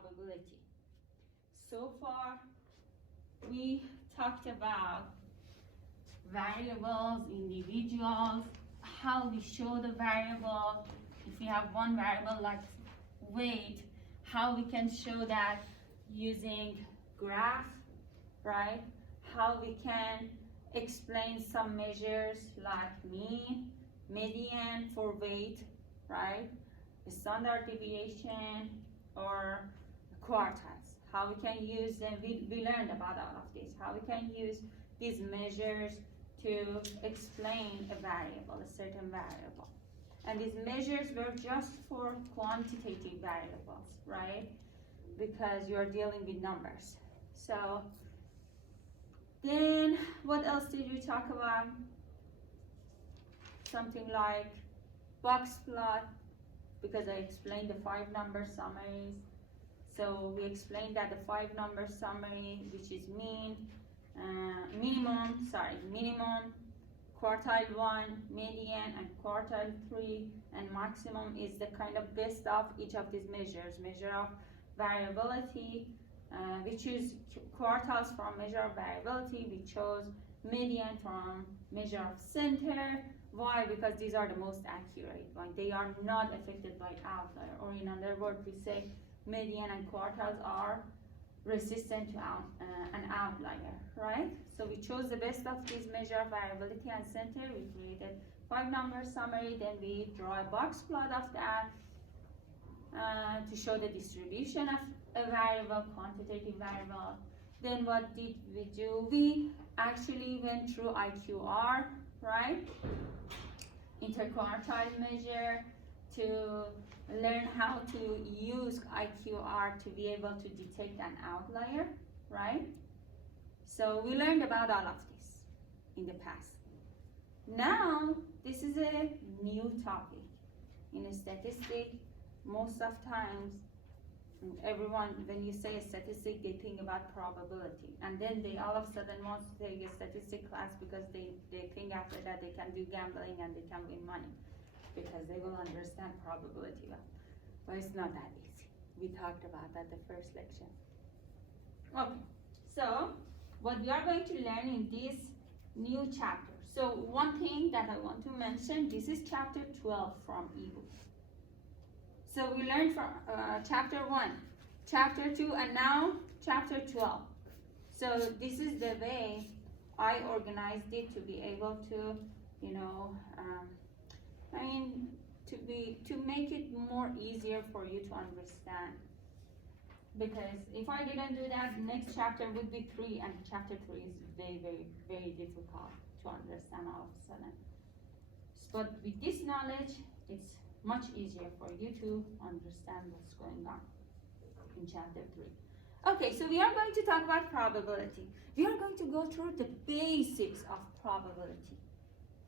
probability. So far, we talked about variables, individuals, how we show the variable. If we have one variable like weight, how we can show that using graph, right? How we can explain some measures like mean, median for weight, right? Standard deviation or quartiles. How we can use them, we learned about all of this, how we can use these measures to explain a variable, a certain variable. And these measures were just for quantitative variables, right? Because you're dealing with numbers. So then what else did we talk about? Something like box plot, because I explained the 5 number summaries. So we explained that the 5 number summary, which is minimum, quartile 1, median, and quartile 3, and maximum is the kind of best of each of these measures. Measure of variability, we choose quartiles from measure of variability, we chose median from measure of center. Why? Because these are the most accurate ones. They are not affected by outlier, or in other words, we say median and quartiles are resistant to an outlier, right? So we chose the best of these measure of variability and center. We created 5 number summary, then we draw a box plot of that to show the distribution of a variable, quantitative variable. Then what did we do? We actually went through IQR, right? Interquartile measure, to learn how to use IQR to be able to detect an outlier, right? So we learned about all of this in the past. Now, this is a new topic. In statistics, most of times, everyone, when you say a statistic, they think about probability. And then they all of a sudden want to take a statistic class because they think after that they can do gambling and they can win money, because they will understand probability well. But it's not that easy. We talked about that the first lecture. Okay, so what we are going to learn in this new chapter. So one thing that I want to mention, this is chapter 12 from ebook. So we learned from chapter 1, chapter 2, and now chapter 12. So this is the way I organized it to be able to, to make it more easier for you to understand. Because if I didn't do that, next chapter would be 3, and chapter 3 is very, very, very difficult to understand all of a sudden. But with this knowledge, it's much easier for you to understand what's going on in chapter 3. Okay, so we are going to talk about probability. We are going to go through the basics of probability,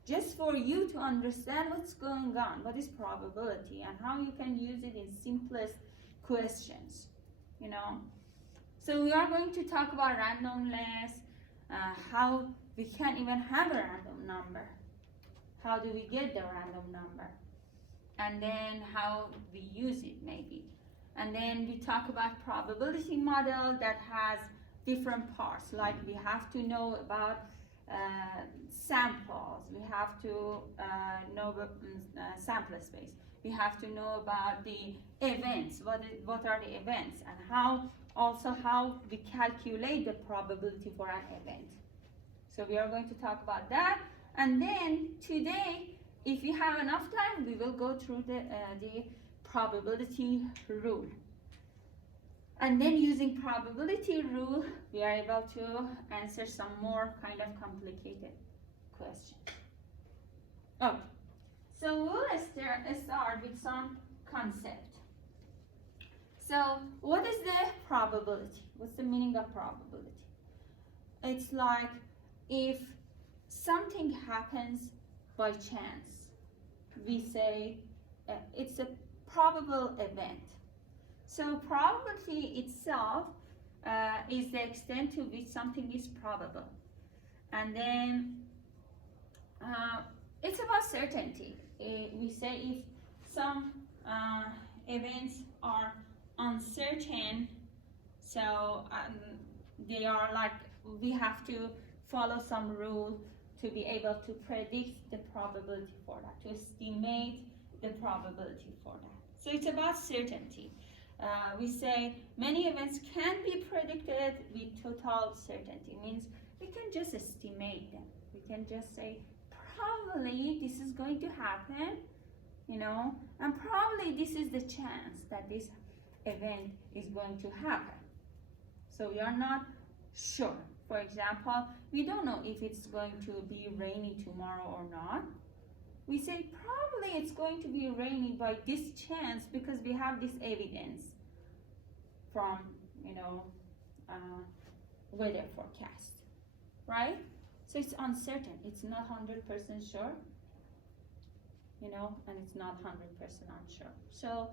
just for you to understand what's going on, what is probability, and how you can use it in simplest questions, So we are going to talk about randomness, how we can even have a random number. How do we get the random number? And then how we use it maybe. And then we talk about probability model that has different parts, like we have to know about samples, we have to know sample space, we have to know about the events, what are the events, and how we calculate the probability for an event. So we are going to talk about that. And then today, if we have enough time, we will go through the probability rule. And then using probability rule, we are able to answer some more kind of complicated questions. Okay, so we'll start with some concept. So what is the probability? What's the meaning of probability? It's like if something happens by chance, we say it's a probable event. So probability itself is the extent to which something is probable. And then it's about certainty. We say if some events are uncertain, so they are like, we have to follow some rule to be able to predict the probability for that, to estimate the probability for that. So it's about certainty. We say many events can be predicted with total certainty. Means we can just estimate them. We can just say probably this is going to happen, you know, and probably this is the chance that this event is going to happen. So we are not sure. For example, we don't know if it's going to be rainy tomorrow or not. We say probably it's going to be rainy by this chance because we have this evidence from, you know, weather forecast, right? So it's uncertain. It's not 100% sure, you know, and it's not 100% unsure. So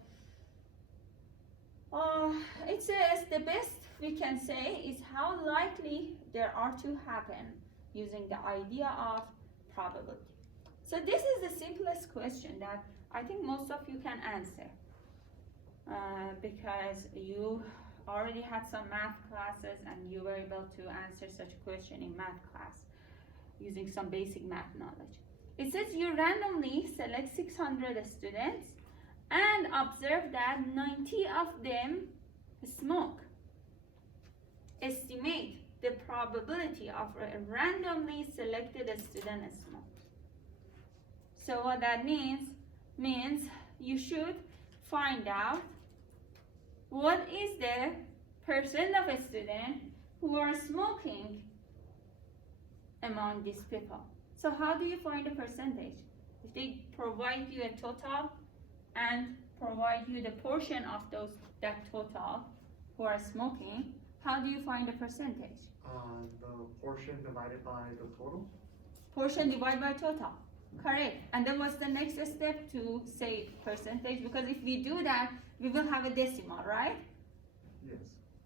it says the best we can say is how likely there are to happen using the idea of probability. So this is the simplest question that I think most of you can answer because you already had some math classes and you were able to answer such a question in math class using some basic math knowledge. It says you randomly select 600 students and observe that 90 of them smoke. Estimate the probability of a randomly selected student smoke. So what that means you should find out what is the percent of a student who are smoking among these people. So how do you find a percentage? If they provide you a total and provide you the portion of that total who are smoking, how do you find a percentage? The portion divided by the total. Portion divided by total. Correct. And then what's the next step to say percentage? Because if we do that, we will have a decimal, right? Yes.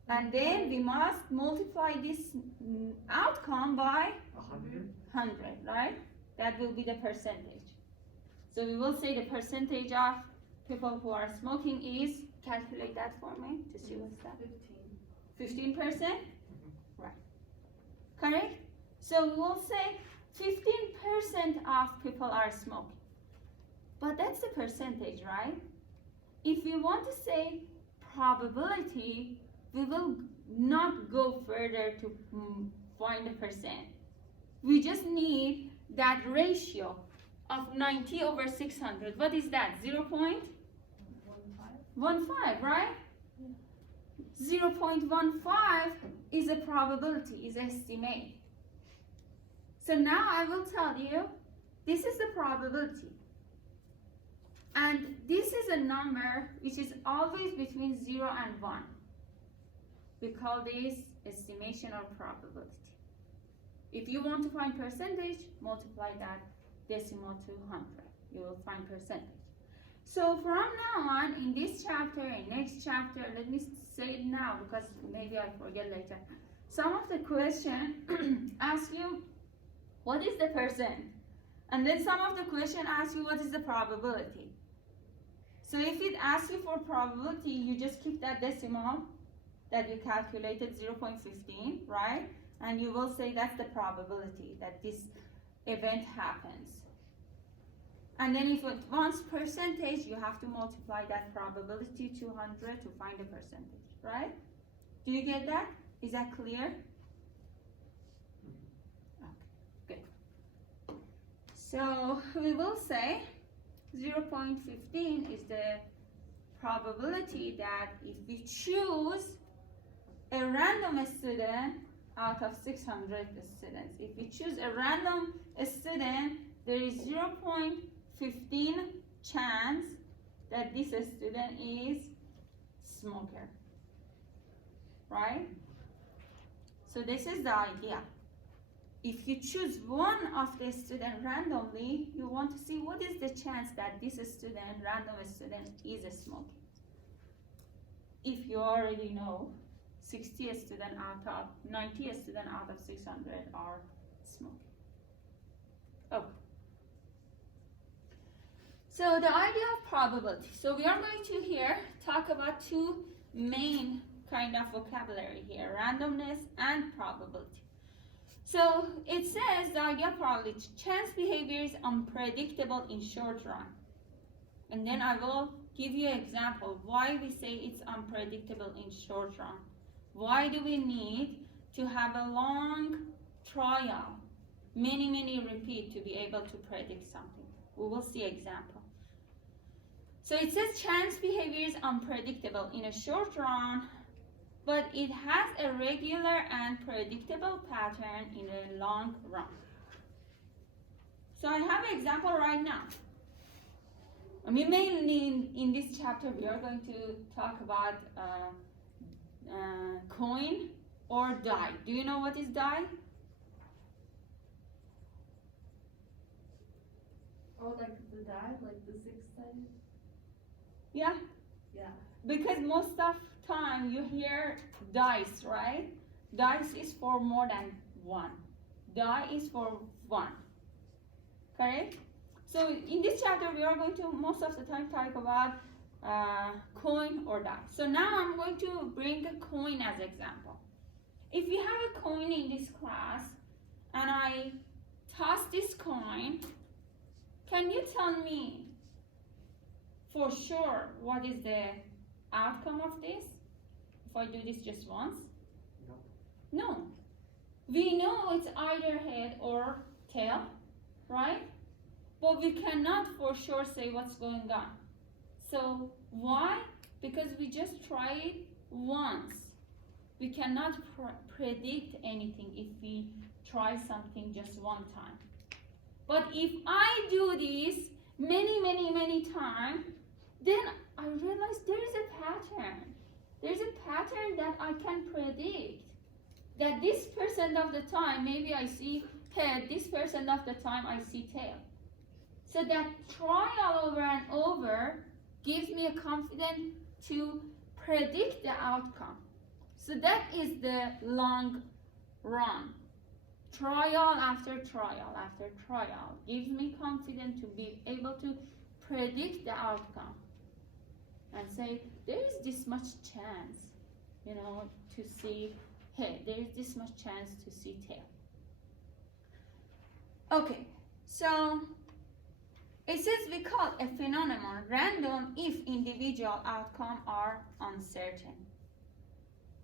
And then we must multiply this outcome by 100, right? That will be the percentage. So we will say the percentage of people who are smoking is, calculate that for me to see what's that? 15%? Right. Correct? So we will say 15% of people are smoking. But that's the percentage, right? If we want to say probability, we will not go further to find the percent. We just need that ratio of 90 over 600. What is that? 0.15, right? 0.15 is a probability, is estimate. So now I will tell you, this is the probability. And this is a number which is always between 0 and 1. We call this estimation or probability. If you want to find percentage, multiply that decimal to 100. You will find percentage. So from now on, in this chapter, in next chapter, let me say it now because maybe I forget later. Some of the question ask you, what is the percent? And then some of the question ask you, what is the probability? So if it asks you for probability, you just keep that decimal that you calculated, 0.15, right? And you will say that's the probability that this event happens. And then if it wants percentage, you have to multiply that probability to 100 to find the percentage, right? Do you get that? Is that clear? Okay, good. So we will say 0.15 is the probability that if we choose a random student out of 600 students, if we choose a random student, there is 0.15 chance that this student is smoker, right? So this is the idea. If you choose one of the student randomly, you want to see what is the chance that this student, random student, is a smoker. If you already know 60 student out of 90 student out of 600 are smoking. Okay. So the idea of probability. So we are going to here talk about two main kind of vocabulary here, randomness and probability. So it says the idea of probability, chance behavior is unpredictable in short run. And then I will give you an example why we say it's unpredictable in short run. Why do we need to have a long trial, many repeat to be able to predict something? We will see example. So it says chance behavior is unpredictable in a short run, but it has a regular and predictable pattern in a long run. So I have an example right now. Mainly in this chapter we are going to talk about coin or die. Do you know what is die? Oh, like the die, like the six-sided? Yeah, Yeah. because most of time you hear dice, right? Dice is for more than one. Die is for one. Correct? So in this chapter we are going to most of the time talk about coin or die. So now I'm going to bring a coin as example. If you have a coin in this class and I toss this coin, can you tell me for sure what is the outcome of this? If I do this just once? No. No. We know it's either head or tail, right? But we cannot for sure say what's going on. So why? Because we just try it once. We cannot predict anything if we try something just one time. But if I do this many times, then I realize there is a pattern. There's a pattern that I can predict. That this percent of the time, maybe I see head, this percent of the time I see tail. So that trial over and over gives me a confidence to predict the outcome. So that is the long run. Trial after trial after trial gives me confidence to be able to predict the outcome and say there is this much chance, to see head. There is this much chance to see tail. Okay, so it says we call a phenomenon random if individual outcomes are uncertain.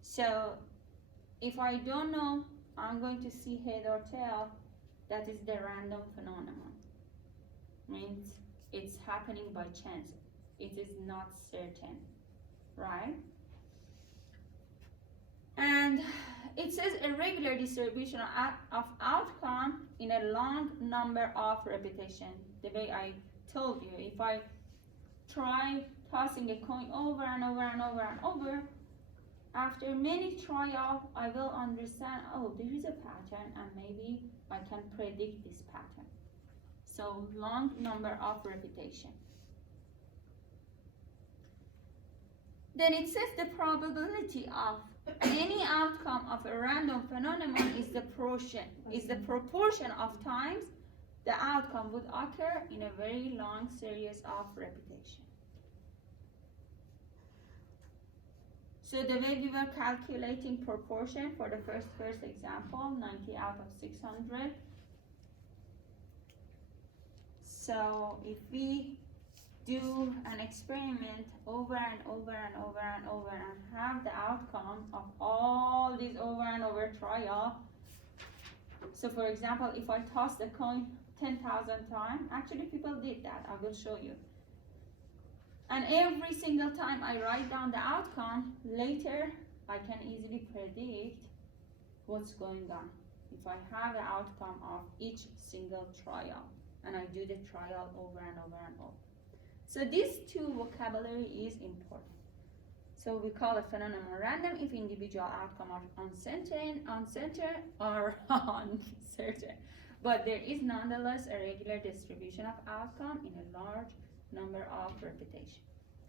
So if I don't know I'm going to see head or tail, that is the random phenomenon. Means it's happening by chance. It is not certain, right? And it says a regular distribution of outcome in a long number of repetition. The way I told you, if I try tossing a coin over and over and over and over, after many trials, I will understand, oh, there is a pattern and maybe I can predict this pattern. So long number of repetition. Then it says the probability of any outcome of a random phenomenon is the proportion of times the outcome would occur in a very long series of repetition. So the way we were calculating proportion for the first example, 90 out of 600. So if we do an experiment over and over and over and over and have the outcome of all these over and over trial. So for example, if I toss the coin 10,000 times, actually people did that, I will show you. And every single time I write down the outcome, later I can easily predict what's going on. If I have the outcome of each single trial, and I do the trial over and over and over. So these two vocabulary is important. So we call a phenomenon random if individual outcome are uncertain or uncertain. But there is nonetheless a regular distribution of outcome in a large number of repetition.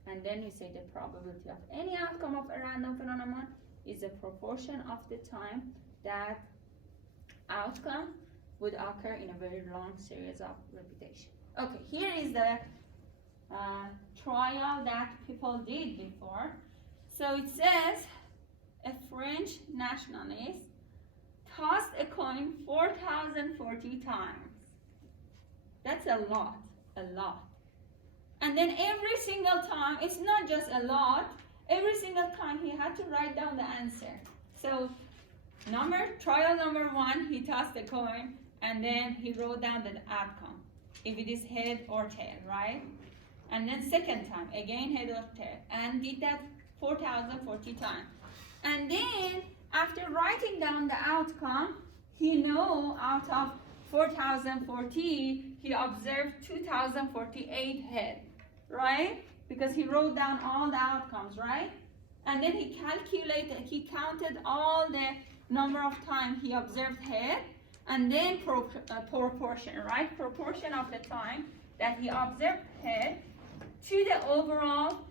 And then we say the probability of any outcome of a random phenomenon is a proportion of the time that outcome would occur in a very long series of repetition. Okay, here is the trial that people did before. So it says a French nationalist tossed a coin 4,040 times. That's a lot, a lot. And then every single time, it's not just a lot, every single time he had to write down the answer. So trial number 1, he tossed the coin and then he wrote down the outcome, if it is head or tail, right? And then second time, again head or tail, and did that 4,040 times. And then after writing down the outcome, he know out of 4,040, he observed 2,048 head, right? Because he wrote down all the outcomes, right? And then he counted all the number of times he observed head, and then proportion, right? Proportion of the time that he observed head to the overall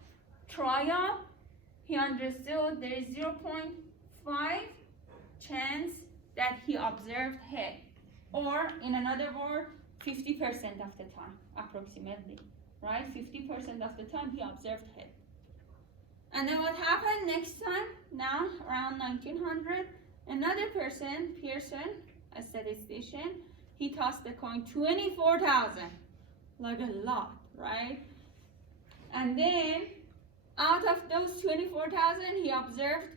trial. He understood there is 0.5 chance that he observed head, or in another word, 50% of the time, approximately, right? 50% of the time he observed head. And then what happened next time? Now, around 1900, another person, Pearson, a statistician, he tossed the coin 24,000, like a lot, right? And then, out of those 24,000, he observed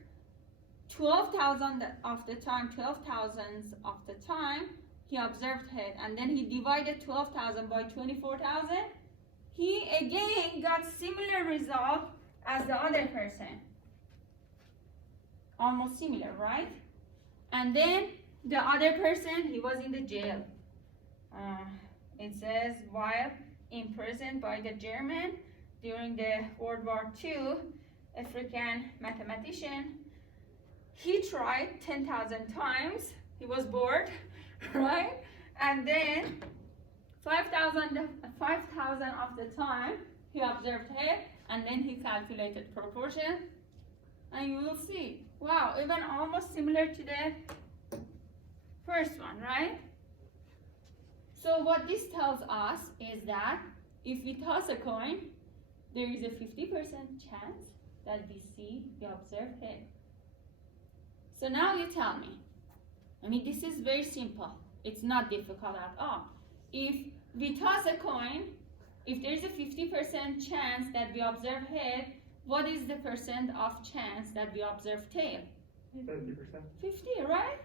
12,000 of the time, 12,000 of the time, he observed head. And then he divided 12,000 by 24,000. He again got similar result as the other person. Almost similar, right? And then the other person, he was in the jail. It says, while imprisoned by the German during the World War II, African mathematician, he tried 10,000 times. He was bored, right? And then 5,000 of the time, he observed head, and then he calculated proportion, and you will see, wow, even almost similar to the first one, right? So what this tells us is that if we toss a coin, there is a 50% chance that we observe head. So now you tell me, I mean, this is very simple. It's not difficult at all. If we toss a coin, if there is a 50% chance that we observe head, what is the percent of chance that we observe tail? 50%. 50, right?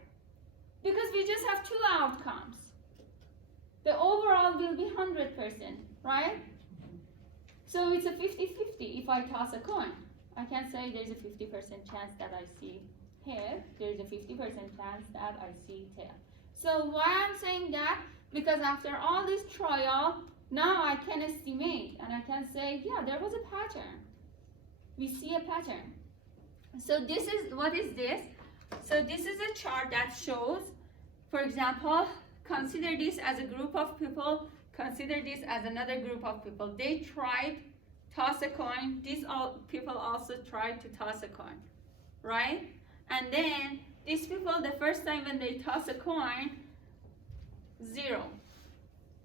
Because we just have 2 outcomes. The overall will be 100%, right? So it's a 50-50 if I toss a coin. I can say there's a 50% chance that I see head, there's a 50% chance that I see tail. So why I'm saying that? Because after all this trial, now I can estimate and I can say, yeah, there was a pattern. We see a pattern. So this is, what is this? So this is a chart that shows, for example, consider this as a group of people, consider this as another group of people. They tried toss a coin. These people also tried to toss a coin, right? And then these people, the first time when they toss a coin, 0.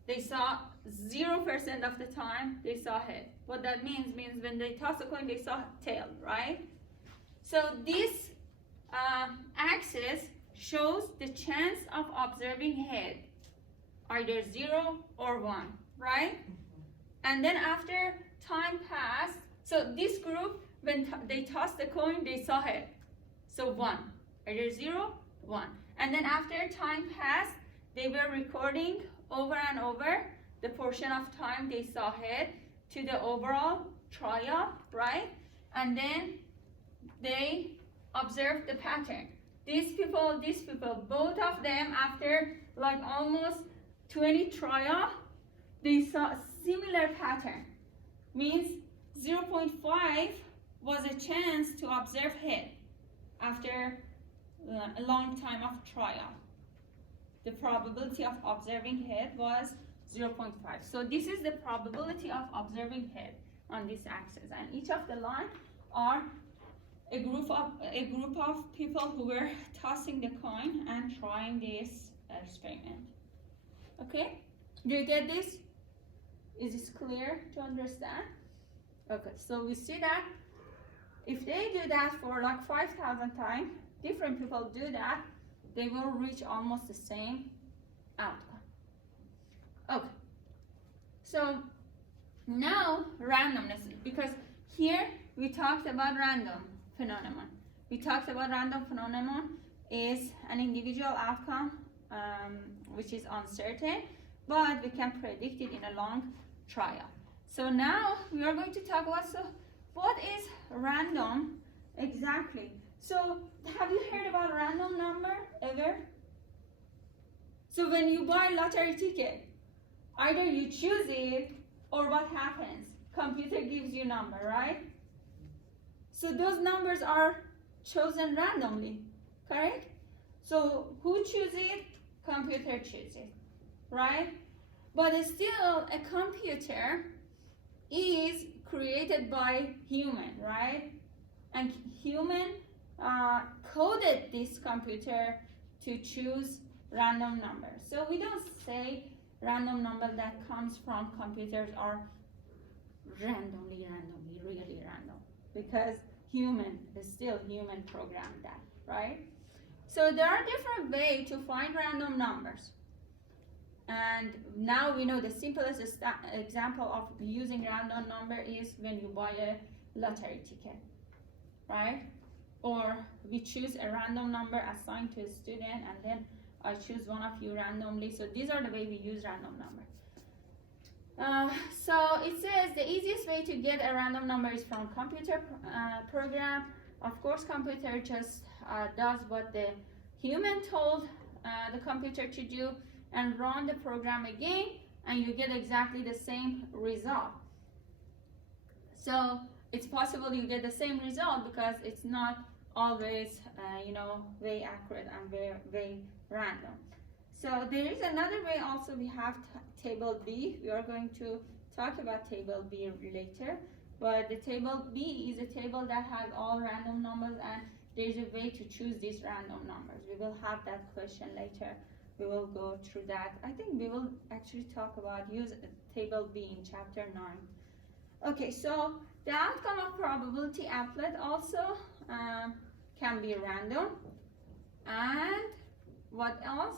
They saw 0% of the time they saw head. What that means when they toss a coin, they saw tail, right? So this axis shows the chance of observing head, either 0 or 1, right? And then after time passed, so this group, when they tossed the coin, they saw head. So 1, either 0, 1. And then after time passed, they were recording over and over the portion of time they saw head to the overall trial, right? And then they observed the pattern. These people, both of them, after like almost 20 trial, they saw a similar pattern. Means 0.5 was a chance to observe head after a long time of trial. The probability of observing head was 0.5. So this is the probability of observing head on this axis, and each of the line are a group of people who were tossing the coin and trying this experiment. Okay, do you get this? Is this clear to understand? Okay, so we see that if they do that for like 5,000 times, different people do that, they will reach almost the same outcome. Okay, so now randomness, because here we talked about random phenomenon. We talked about random phenomenon is an individual outcome which is uncertain, but we can predict it in a long trial. So now we are going to talk about, so what is random exactly? So have you heard about random number ever? So when you buy a lottery ticket, either you choose it or what happens? Computer gives you number, right? So those numbers are chosen randomly, correct? So who chooses it? Computer chooses it, right? But still, a computer is created by human, right? And human coded this computer to choose random numbers. So we don't say random number that comes from computers are randomly, really random, because human is still human programmed that, right? So there are different ways to find random numbers. And now we know the simplest example of using random number is when you buy a lottery ticket, right? Or we choose a random number assigned to a student, and then I choose one of you randomly. So these are the way we use random number. So it says the easiest way to get a random number is from computer program. Of course, computer just does what the human told the computer to do, and run the program again, and you get exactly the same result. So it's possible you get the same result because it's not always, very accurate and very random. So there is another way also. We have table B. We are going to talk about table B later, but the table B is a table that has all random numbers, and there is a way to choose these random numbers. We will have that question later. We will go through that. I think we will actually talk about use table B in chapter 9. Okay, so the outcome of probability applet also can be random. And what else?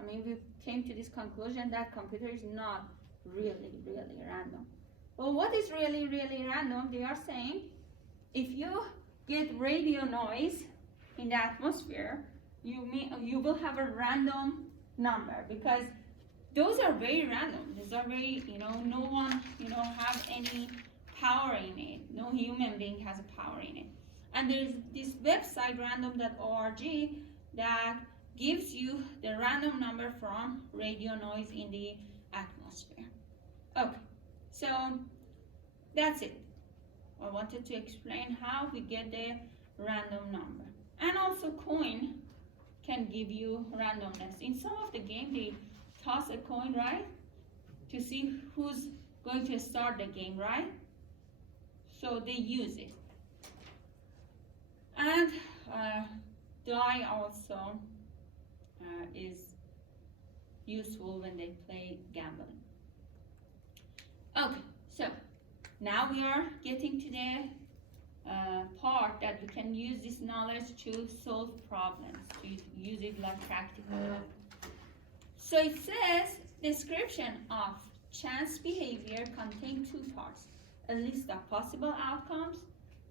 I mean, we came to this conclusion that computer is not really random. Well, what is really random? They are saying if you get radio noise in the atmosphere, you will have a random number, because those are very random. These are very, no one, have any power in it. No human being has a power in it. And there's this website, random.org, that gives you the random number from radio noise in the atmosphere. Okay, so that's it. I wanted to explain how we get the random number. And also coin can give you randomness. In some of the game, they toss a coin, right? To see who's going to start the game, right? So they use it. And die also is useful when they play gambling. Okay, so now we are getting to the part that we can use this knowledge to solve problems, to use it like practical. So it says description of chance behavior contains two parts: a list of possible outcomes.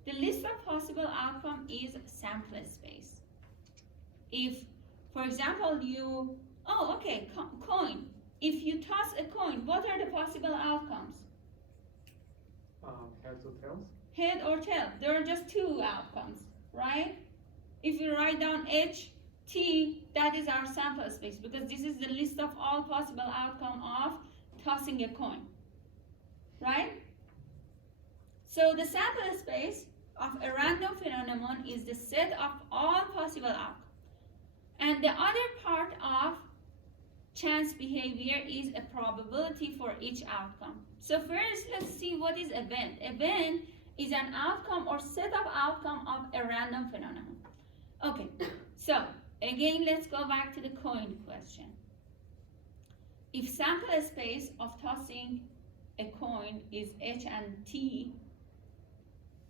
The list of possible outcomes is sample space. If, for example, coin. If you toss a coin, what are the possible outcomes? Heads or tails? Head or tail. There are just two outcomes, right? If you write down HT, that is our sample space, because this is the list of all possible outcomes of tossing a coin, right? So the sample space of a random phenomenon is the set of all possible outcomes. And the other part of chance behavior is a probability for each outcome. So first, let's see what is event. Event is an outcome or set of outcome of a random phenomenon. Okay, so again, let's go back to the coin question. If sample space of tossing a coin is H and T,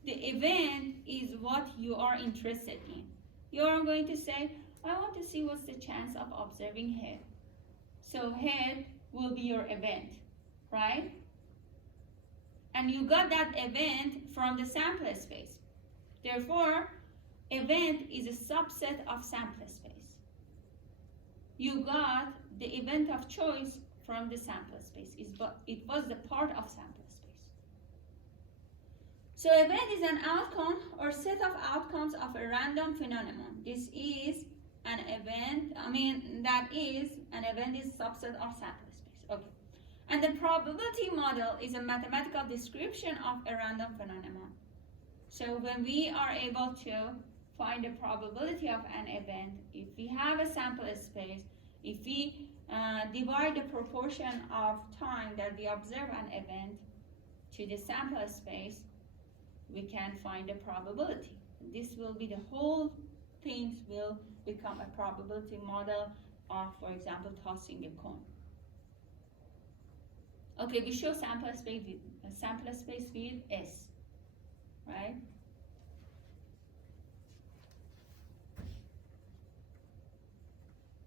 the event is what you are interested in. You are going to say, I want to see what's the chance of observing head. So head will be your event, right? And you got that event from the sample space. Therefore, event is a subset of sample space. You got the event of choice from the sample space. It was the part of sample space. So event is an outcome or set of outcomes of a random phenomenon. This is an event, that is, an event is subset of sample space. Okay. And the probability model is a mathematical description of a random phenomenon. So when we are able to find the probability of an event, if we have a sample space, if we divide the proportion of time that we observe an event to the sample space, we can find the probability. This will be the whole things will become a probability model of, for example, tossing a coin. Okay, we show sample space with S, right?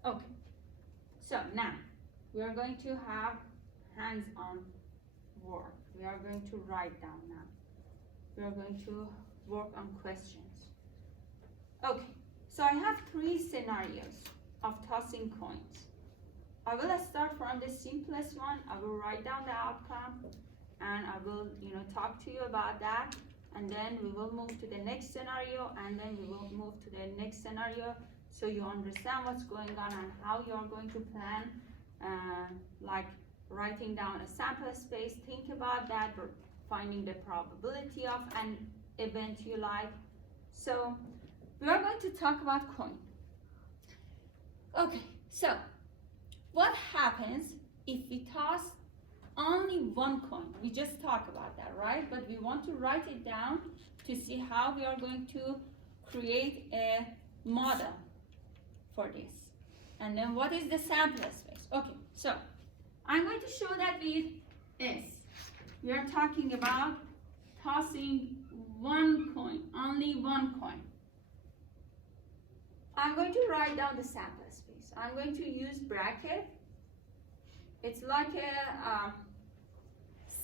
Okay, so now we are going to have hands-on work. We are going to write down now. We are going to work on questions. Okay, so I have 3 scenarios of tossing coins. I will start from the simplest one. I will write down the outcome and I will talk to you about that, and then we will move to the next scenario, and then we will move to the next scenario, so you understand what's going on and how you are going to plan, like writing down a sample space. Think about that, or finding the probability of an event you like. So we are going to talk about coin. Okay, so what happens if we toss only one coin? We just talked about that, right? But we want to write it down to see how we are going to create a model for this. And then what is the sample space? Okay, so I'm going to show that with S. We are talking about tossing one coin, only one coin. I'm going to write down the sample space. I'm going to use bracket. It's like a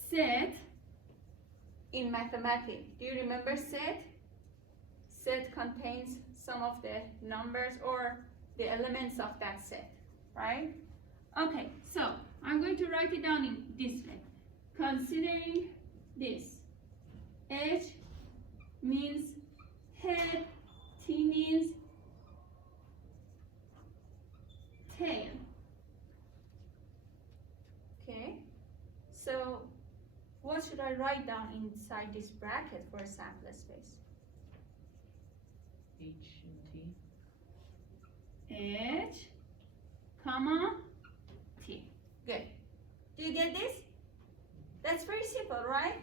set in mathematics. Do you remember set? Set contains some of the numbers or the elements of that set, right? Okay, so I'm going to write it down in this way. Considering this, H means head, T means tail. Okay, so what should I write down inside this bracket for a sample space? H and T. H, comma, T. Good. Do you get this? That's very simple, right?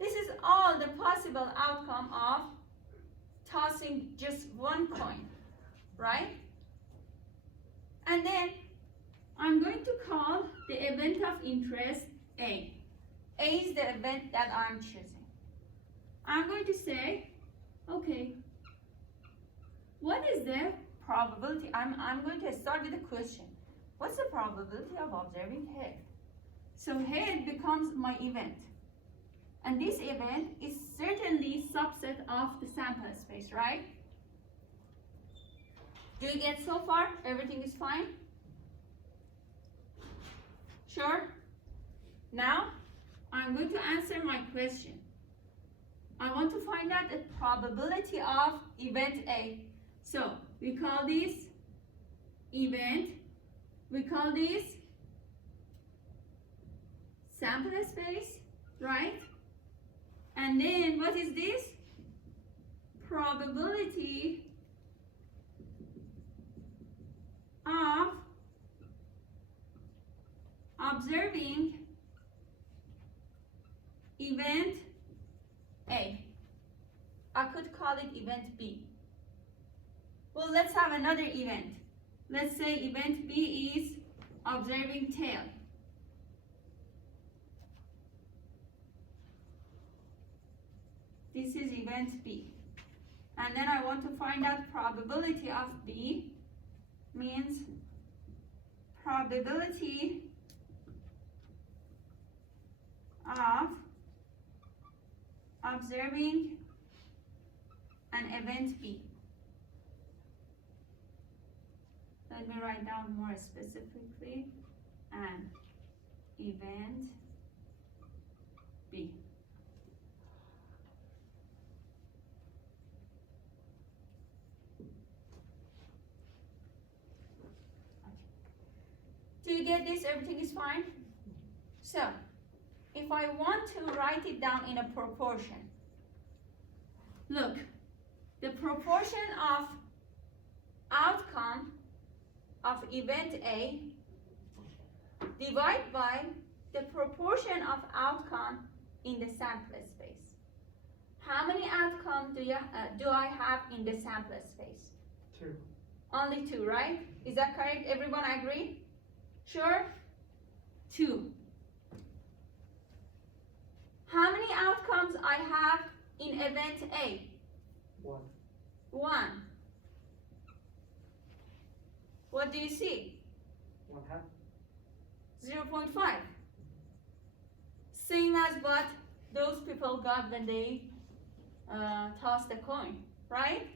This is all the possible outcome of tossing just one coin, right? And then I'm going to call the event of interest A. A is the event that I'm choosing. I'm going to say, okay, what is the probability? I'm going to start with a question. What's the probability of observing head? So head becomes my event. And this event is certainly subset of the sample space, right? Do you get so far? Everything is fine? Sure? Now, I'm going to answer my question. I want to find out the probability of event A. So, we call this event. We call this sample space, right? And then what is this? Probability of observing event A. I could call it event B. Well, let's have another event. Let's say event B is observing tail. This is event B. And then I want to find out probability of B, means probability of observing an event B. Let me write down more specifically, an event B. Do you get this? Everything is fine? So, if I want to write it down in a proportion, look, the proportion of outcome of event A divided by the proportion of outcome in the sample space. How many outcomes do I have in the sample space? 2. Only 2, right? Is that correct? Everyone agree? Sure? 2. How many outcomes I have in event A? 1. 1. What do you see? 1/2. 0.5. Same as what those people got when they tossed the coin, right?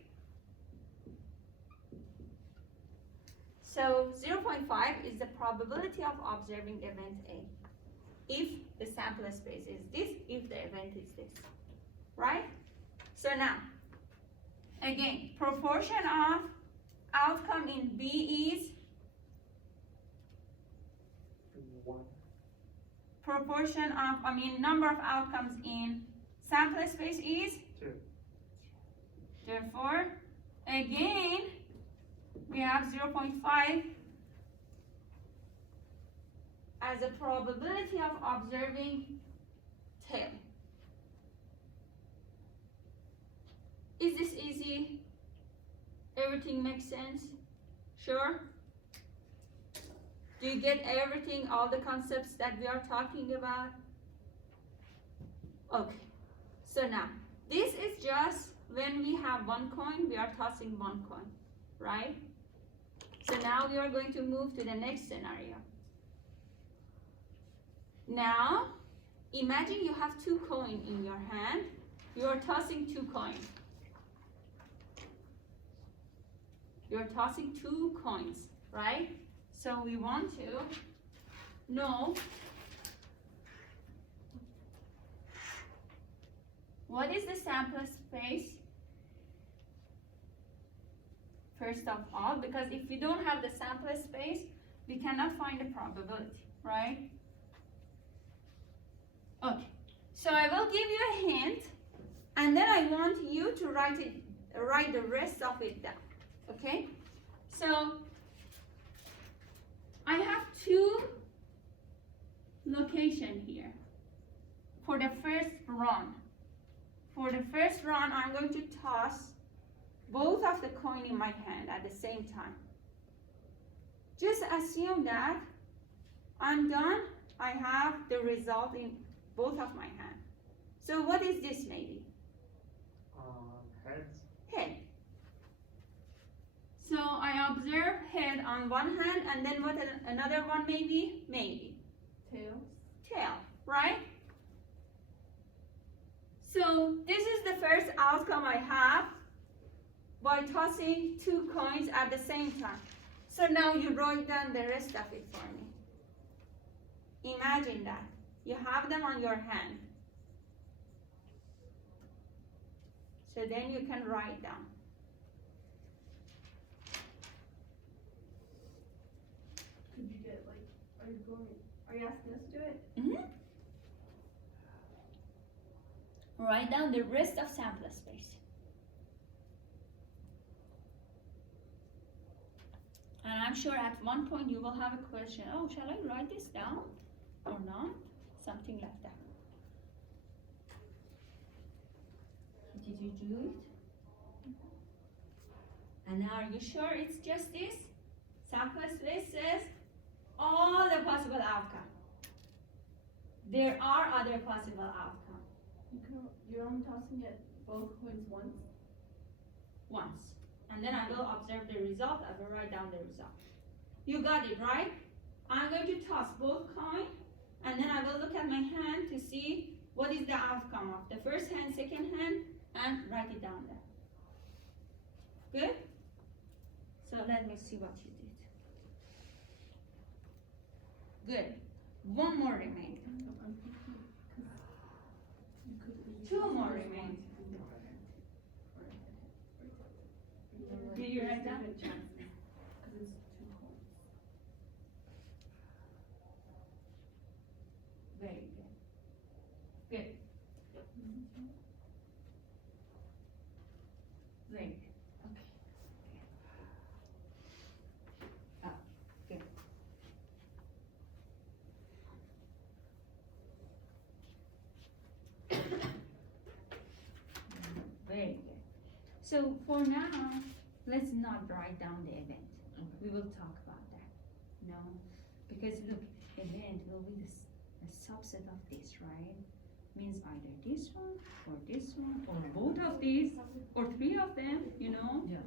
So 0.5 is the probability of observing event A. If the sample space is this, if the event is this, right? So now, again, proportion of outcome in B is 1. proportion of, number of outcomes in sample space is 2. Therefore, again, we have 0.5 as a probability of observing tail. Is this easy? Everything makes sense? Sure? Do you get everything, all the concepts that we are talking about? Okay, so now, this is just when we have one coin, we are tossing one coin, right? So now we are going to move to the next scenario. Now, imagine you have 2 coins in your hand. You are tossing 2 coins. You are tossing 2 coins, right? So we want to know what is the sample space first of all, because if we don't have the sample space, we cannot find the probability, right? Okay, so I will give you a hint, and then I want you to write the rest of it down, okay? So I have 2 locations here for the first run. For the first run, I'm going to toss both of the coin in my hand at the same time. Just assume that I'm done. I have the result in both of my hands. So what is this maybe? Heads. Head. So I observe head on one hand, and then what another one maybe? Maybe. Tails. Tail, right? So this is the first outcome I have by tossing 2 coins at the same time. So now you write down the rest of it for me. Imagine that. You have them on your hand. So then you can write down. Could you get are you asking us to do it? Mm-hmm. Write down the rest of sample space. And I'm sure at one point you will have a question, oh, shall I write this down or not? Something like that. Did you do it? And now are you sure it's just this? Sample space says all the possible outcomes. There are other possible outcomes. You're only tossing it Both coins once? once. And then I will observe the result, I will write down the result. You got it, right? I'm going to toss both coins, and then I will look at my hand to see what is the outcome of the first hand, second hand, and write it down there. Good? So let me see what you did. Good. One more remaining. Two more remaining. Did you write down? Very good. Good. Very good. Okay. Oh, good. Very good. So for now, let's not write down the event. We will talk about that. No, because look, event will be a subset of this, right? Means either this one, or both of these, or three of them, you know? Yeah.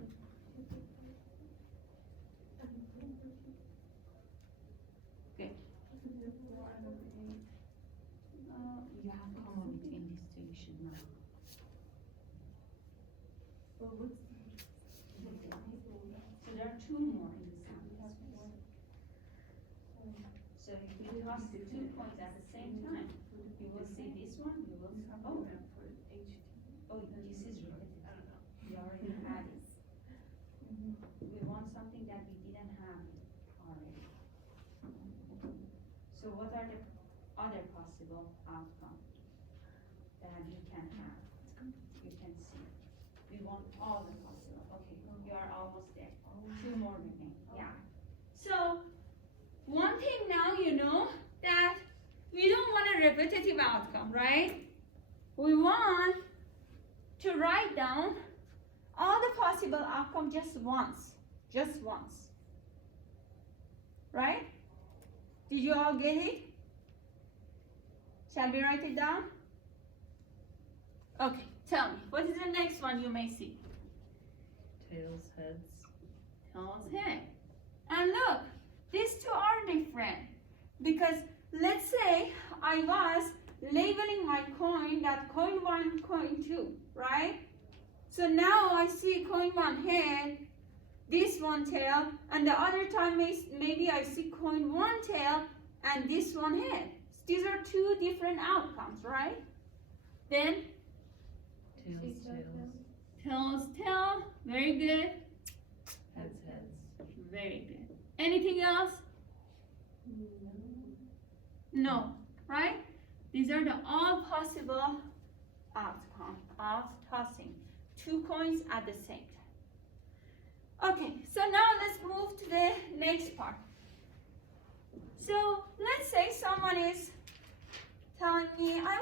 Good. You have comma between these two, you should know. Well, what's So there are two more in the sample space. So if you toss the 2 points at the same time, you will see this one, you will, oh, oh, this is repetitive. We already had it. We want something that we didn't have already. So what are the other possible outcomes that you can have? You can see. We want all the possible. Okay, you are almost there. 2 more remaining. Yeah. So one thing now you know that we don't want a repetitive outcome, right? We want to write down all the possible outcome just once. Just once. Right? Did you all get it? Shall we write it down? Okay, tell me, what is the next one you may see? Tails, heads. Tails, head. And look, these two are different. Because let's say I was labeling my coin that coin 1, coin 2, right? So now I see coin 1 head, this one tail, and the other time maybe I see coin 1 tail and this one head. These are two different outcomes, right? Then Tails, tails. tails, tail, very good, Heads, heads. very good. Anything else? No, right? These are the all possible outcomes of tossing 2 coins at the same time. Okay, so now let's move to the next part. So let's say someone is telling me, I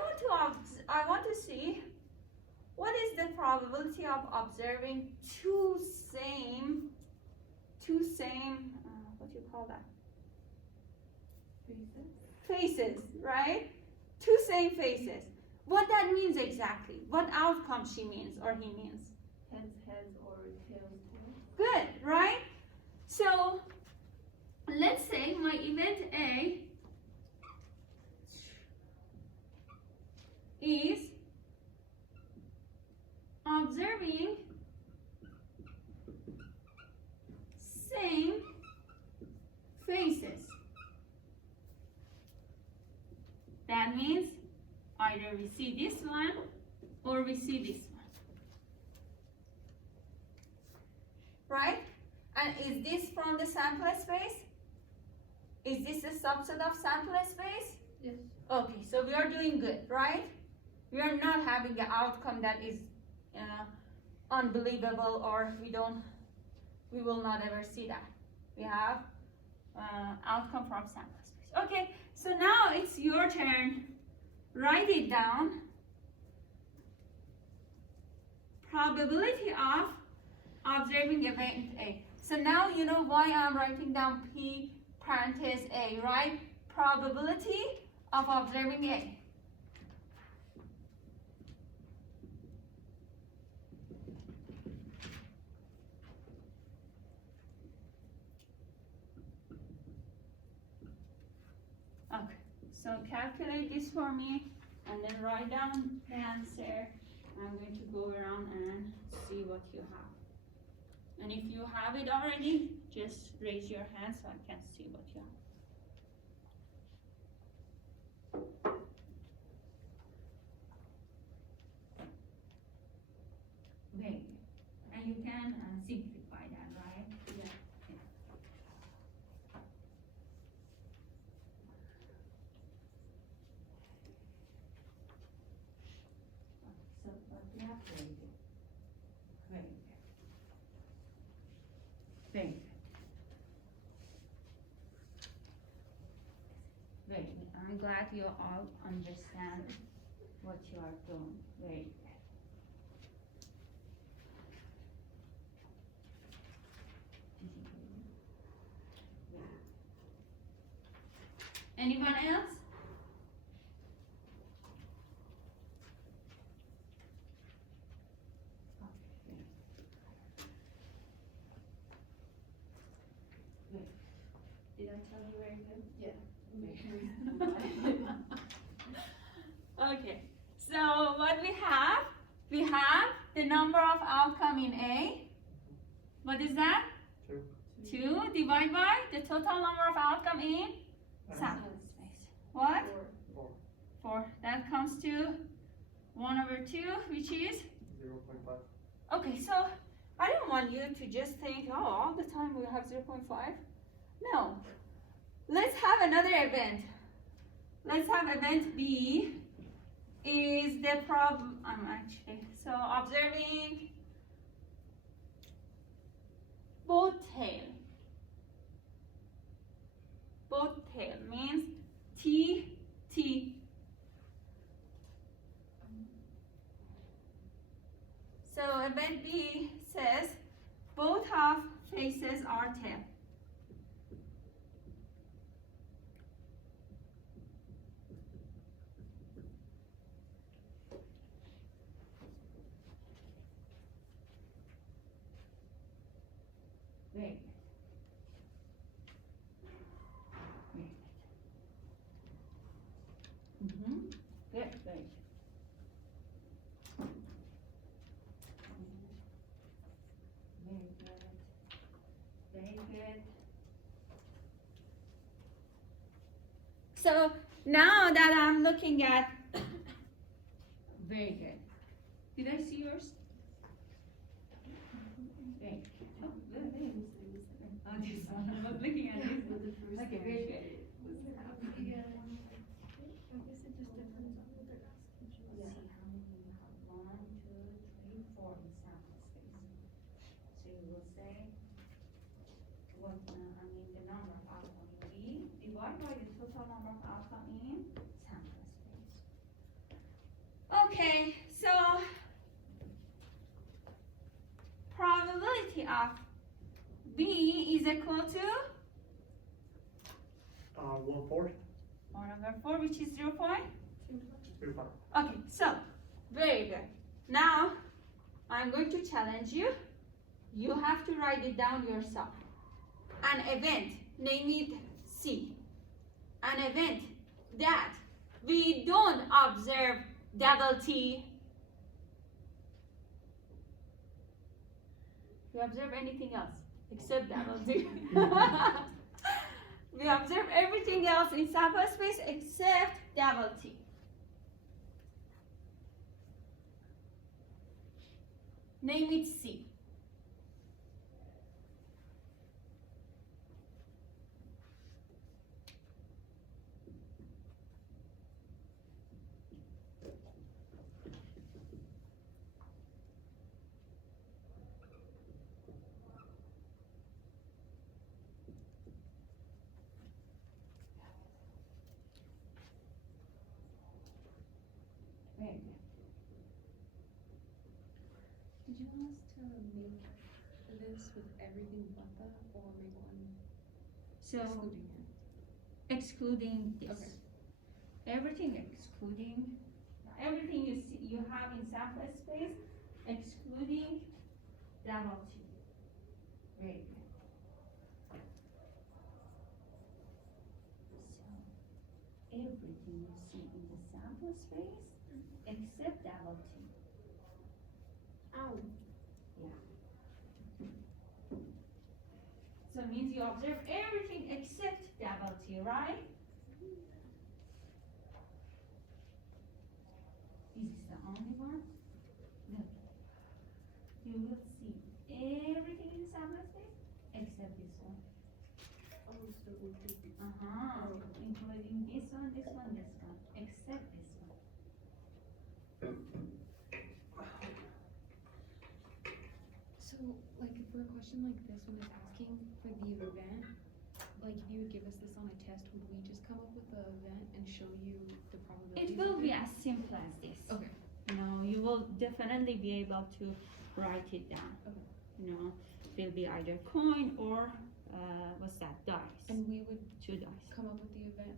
want to see what is the probability of observing two same, what do you call that? Faces, right? 2 same faces. What that means exactly? What outcome she means or he means? heads, heads, or tails, tails? Good, right? So let's say my event A is observing same faces. That means either we see this one or we see this one. Right? And is this from the sample space? Is this a subset of sample space? Yes. Okay, so we are doing good, right? We are not having an outcome that is unbelievable, or we will not ever see that. We have outcome from sample space. Okay, so now it's your turn. Write it down. Probability of observing event A. So now you know why I'm writing down P parenthesis A, right? Probability of observing A. So calculate this for me and then write down the answer. I'm going to go around and see what you have. And if you have it already, just raise your hand so I can see what you have. Very good. And you can simplify that, right? Yeah. So what we have, very good. Very good. Very good. Very good. I'm glad you all understand what you are doing. Very good. Anyone else? Did I tell you very good? Yeah. Okay, so what we have the number of outcome in A. What is that? 2. 2 divided by the total number of outcome in sample space. What? 4. 4. That comes to 1/2, which is? 0.5. Okay, so I don't want you to just think, oh, all the time we have 0.5. No. Let's have another event. Let's have event B is the problem. So observing both tail. Both tail means T, T. So event B says both half faces are tail. Very good. Very good. Good, very good. Very good. Very good. So now that I'm looking at, very good. Did I see yours? Very good. Oh, good, very good. Oh, this one. I was looking at this. Okay, very good. Yeah. I guess it just depends on what they're asking. See how many you have. 1, 2, 3, 4 in sample space. So you will say what the number of outcome in B divided by the total number of outcome in sample space. Okay, so probability of B is equal to 1/4. 1/4, which is 0.2. 2.5. Okay, so very good. Now I'm going to challenge you. You have to write it down yourself. An event, name it C. An event that we don't observe double T. We observe anything else except double T. We observe everything else in sample space except double T. Name it C. Very good. Did you want us to make this with everything but that, or make one So excluding it? excluding this. Okay. Everything excluding everything you see you have in sample space excluding double T. Very good. So everything in the sample space except double T. Ow. So it means you observe everything except double T, right? Is this the only one? Look. You will see everything in the sample space except this one. Oh, so it would be. Including this one, except this one. So, like, for a question like this, when it's asking for the event, like, if you would give us this on a test, would we just come up with the event and show you the probability? It will be as simple as this. Okay. You know, you will definitely be able to write it down. Okay. You know, it will be either coin or what's that, dice. And we would 2 dice. come up with the event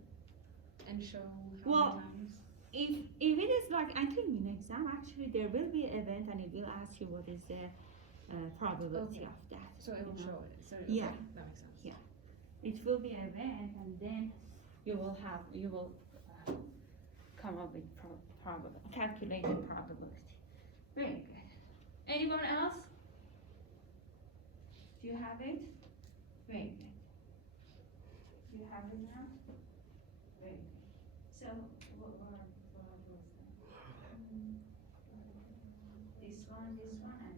and show how Well, many times. If it is like, I think in exam actually there will be an event and it will ask you what is the probability Okay. of that. So it will you know. show it. So Yeah. okay, that makes sense. Yeah. It will be an event and then you will come up with calculated probability. Very good. Anyone else? Do you have it? Very good. Do you have it now? Very good. So, what was that? This one, and this one.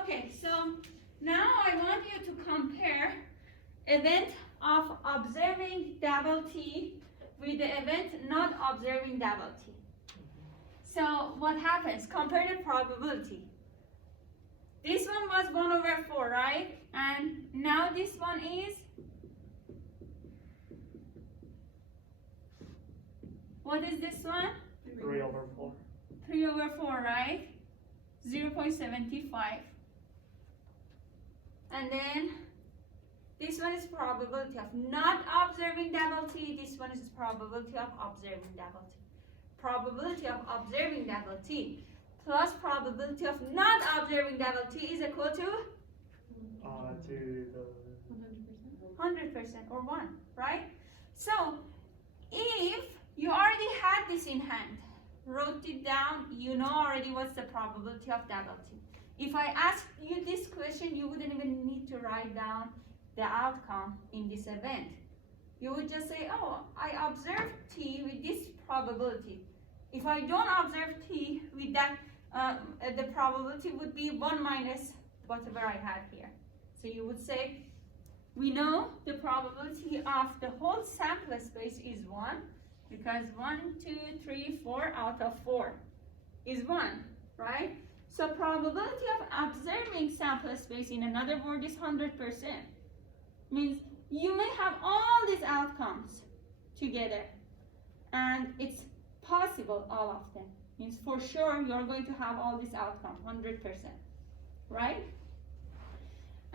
Okay, so now I want you to compare event of observing double T with the event not observing double T. So what happens? Compare the probability. This one was 1/4, right? And now this one is? What is this one? 3/4. 3/4, right? 0.75. And then this one is probability of not observing double T. This one is probability of observing double T. Probability of observing double T plus probability of not observing double T is equal to To the 100%. 100% or 1, right? So if you already had this in hand, wrote it down, you know already what's the probability of double T. If I ask you this question, you wouldn't even need to write down the outcome in this event. You would just say, oh, I observed T with this probability. If I don't observe T with that, the probability would be 1 minus whatever I had here. So you would say, we know the probability of the whole sample space is 1, because 1, 2, 3, 4 out of 4 is 1, right? So probability of observing sample space, in another word, is 100%. Means you may have all these outcomes together, and it's possible, all of them. Means for sure you're going to have all these outcomes, 100%, right?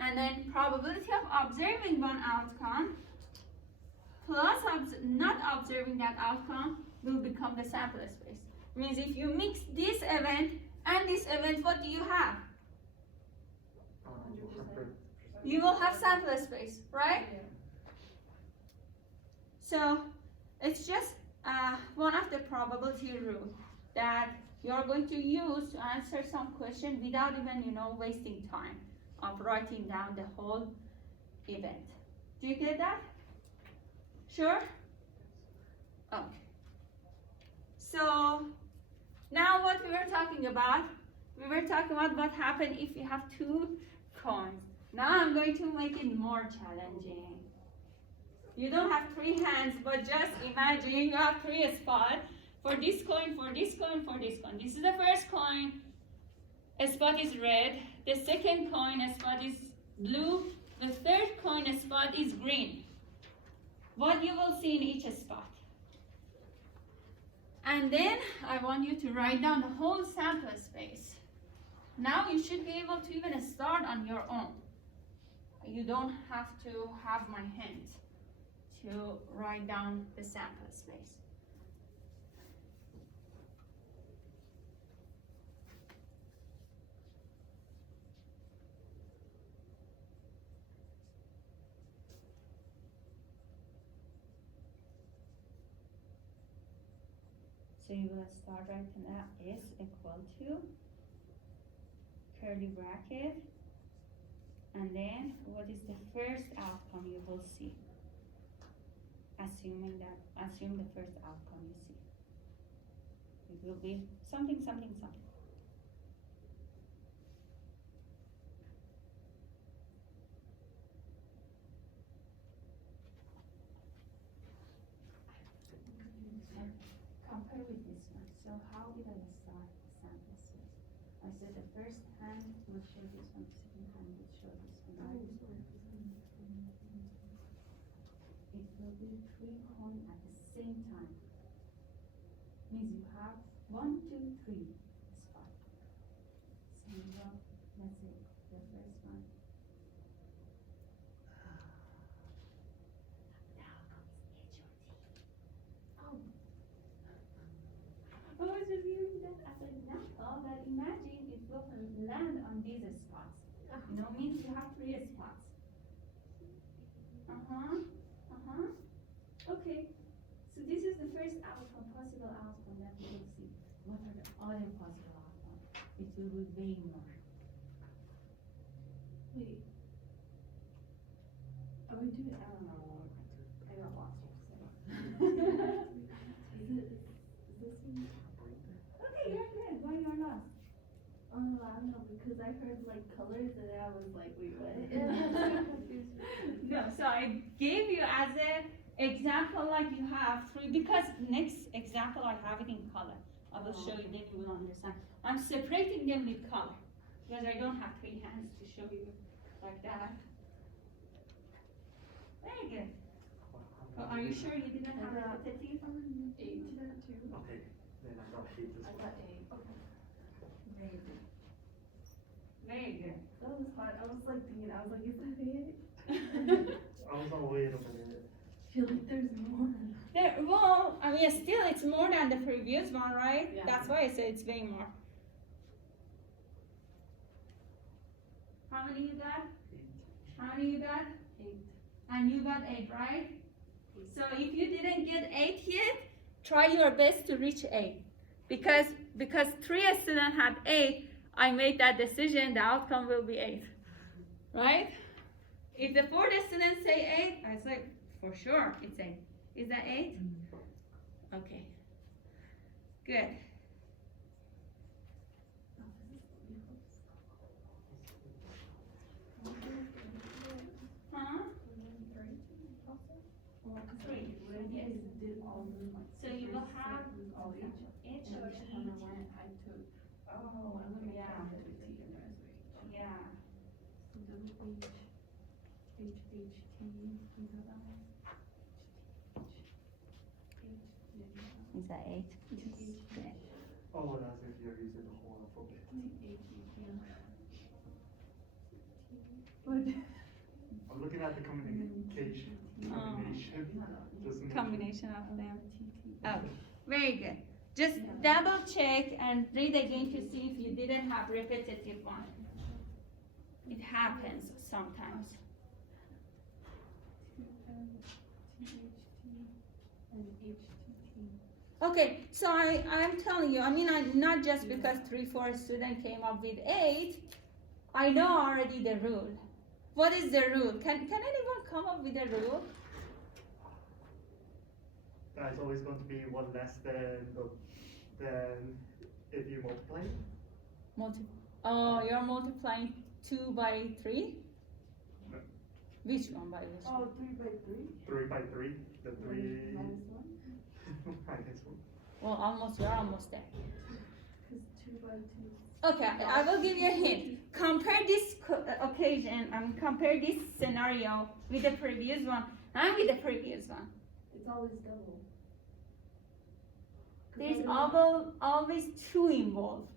And then probability of observing one outcome plus not observing that outcome will become the sample space. Means if you mix this event and this event, what do you have? 100%. You will have sample space, right? So it's just one of the probability rule that you're going to use to answer some question without even, wasting time of writing down the whole event. Do you get that? Sure? Okay. So now what we were talking about what happened if you have 2 coins. Now I'm going to make it more challenging. You don't have 3 hands, but just imagine you have 3 spots for this coin, for this coin, for this coin. This is the first coin, a spot is red. The second coin, a spot is blue. The third coin, a spot is green. What you will see in each spot. And then I want you to write down the whole sample space. Now you should be able to even start on your own. You don't have to have my hand to write down the sample space. So you will start writing that is equal to curly bracket, and then what is the first outcome you will see? Assume the first outcome you see. It will be something, something, something. Compare with this one. So how did I start the sample space? I said the first hand will show this one, the second hand will show this one. Right? It will be 3 points at the same time. Means you have 1, 2, 3 spot. So you have, let's say, the first one. The outcome is H or T. Oh. I was reviewing that as an example, but imagine it will land on these spots. You know, means you have 3 spots. Okay. So this is the first outcome, possible outcome that we will see. What are the other possible outcomes? It will be way more. Wait. Are we doing, I don't know. I got lost here, so. Is this in? Okay, you're good. Why you're lost? Oh, I don't know, because I heard like colors and I was like, wait, what? And I was so confused. No, so I gave you as an example, like you have 3, because next example I have it in color. I will show you, then you will understand. I'm separating them with color, because I don't have 3 hands to show you like that. Very good. Oh, are you sure you didn't have a repetitive? 8. Okay, then I got 8 as I well. got 8. Okay. Very good. Very good. That was hard. I was like thinking, I was like, is that it? I was all, wait a minute. I feel like there's more. Well, I mean, still it's more than the previous one, right? Yeah. That's why I said it's way more. How many you got? 8. How many you got? 8. And you got 8, right? So if you didn't get 8 yet, try your best to reach 8. Because 3 students had 8, I made that decision, the outcome will be 8. Right? If the 4th student say 8, I say, for sure, it's 8. Is that 8? Okay. Good. Huh? 3. Yes. So you will have all each. H or T. I took, oh, and then Yeah. I took T and the rest were H. Yeah. So double H, H, H, T, you got that one? H, Is that 8? Oh, that's if you're using the whole alphabet. I'm looking at the communication. Combination. Just to make sure. Combination of them. Oh, very good. Just double check and read again to see if you didn't have repetitive one. It happens sometimes. Okay, so I'm telling you, I mean, not just because 3-4 students came up with 8, I know already the rule. What is the rule? Can anyone come up with a rule? That's always going to be 1 less than if you multiply. Oh, you're multiplying 2 by 3? No. Which one by which? Oh, 3 by 3? 3 by 3. The 3 Minus 1? minus 1. Well, you're almost there. Because 2 by 2. Okay, I will give you a hint. Compare this occasion, compare this scenario with the previous one and with the previous one. It's always double. 'Cause There's everyone- always 2 involved.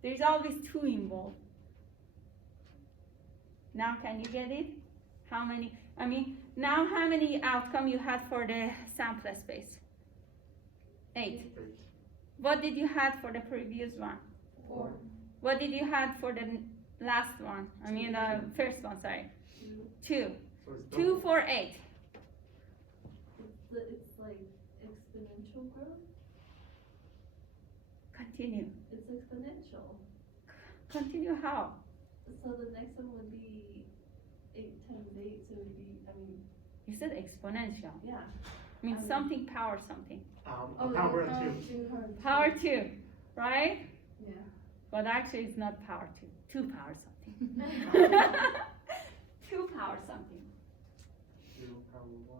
There's always 2 involved. Now can you get it? How many, now how many outcome you had for the sample space? 8. 8. What did you had for the previous one? 4. What did you had for the last one? First one, sorry. 2. So it's 2 double. for 8. It's like exponential. exponential growth? Continue. It's exponential. Continue how? So the next one would be 8 times 8, so it would be, I mean, You said exponential. yeah. I mean I mean- something power something. Oh, Power power 2. Power 2, right? Yeah. But actually it's not power 2. 2 power something. 2 power something. 2 power 1,